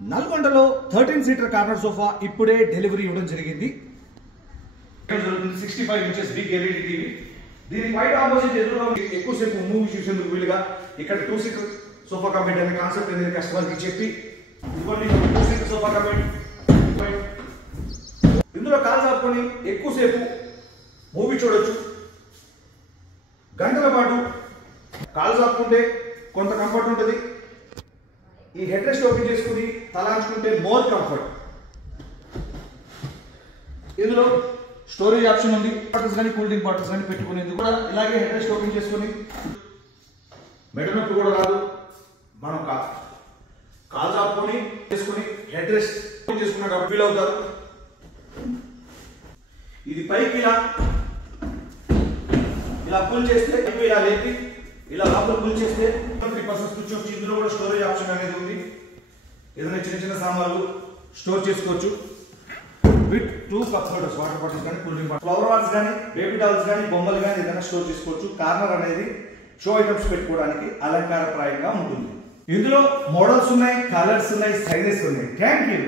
నల్గొండలో 13 seater corner sofa ఇప్పుడే delivery ఇవ్వడం జరిగింది. 65 ఇంచెస్ బిగ్ ఎల్ఈడి టీవీ. దీని వైట్ ఆపోజిట్ ఎదురుగా ఎక్కువసేపు మూవీ చూసేందుకు వీలుగా ఇక్కడ 2 సీటర్ సోఫా కబెడ్ అనే కాన్సెప్ట్ అనేది కస్టమర్కి చెప్పి ఇదిగోండి 2 సీటర్ సోఫా కబెడ్. ఇందులో కాలు చాపుకొని ఎక్కువసేపు మూవీ చూడొచ్చు. గంటల పాటు కాలు చాపుకుంటే కొంత కంఫర్ట్ ఉంటుంది. ఈ హెడ్ రెస్ట్ ఓపెన్ చేసుకుని తలాంచుకుంటే మోర్ కంఫర్ట్. ఇందులో స్టోరేజ్ ఆప్షన్ ఉంది. బాటిల్స్ కానీ కూల్ డ్రింక్ బాటిల్స్ కానీ పెట్టుకునేందుకు కూడా ఇలాగే హెడ్ రెస్ట్ ఓపెన్ చేసుకుని మెడ నొప్పి కూడా రాదు. మనం కాలు చాపుకొని చేసుకుని హెడ్ రెస్ట్ ఓపెన్ చేసుకున్నట్టు ఫీల్ అవుతారు. ఇది పైకి ఇలా పుల్ చేస్తే ఇలా లేపి ఇలా లోపల పుల్ చేస్తే 3% స్విచ్ వచ్చి ఇందులో కూడా స్టోరేజ్ ఆప్షన్ అనేది ఉంది. ఏదైనా చిన్న చిన్న సామాన్లు స్టోర్ చేసుకోవచ్చు. With 2 cup holders, water bottles కానీ కూల్ డ్రింక్ బాటిల్, ఫ్లవర్ వాట్స్ కానీ బేబీ డాల్స్ కానీ బొమ్మలు కానీ ఏదైనా స్టోర్ చేసుకోవచ్చు. కార్నర్ అనేది షో ఐటమ్స్ పెట్టుకోవడానికి అలంకారప్రాయంగా ఉంటుంది. ఇందులో మోడల్స్ ఉన్నాయి, కలర్స్ ఉన్నాయి, సైజెస్ ఉన్నాయి. Thank you.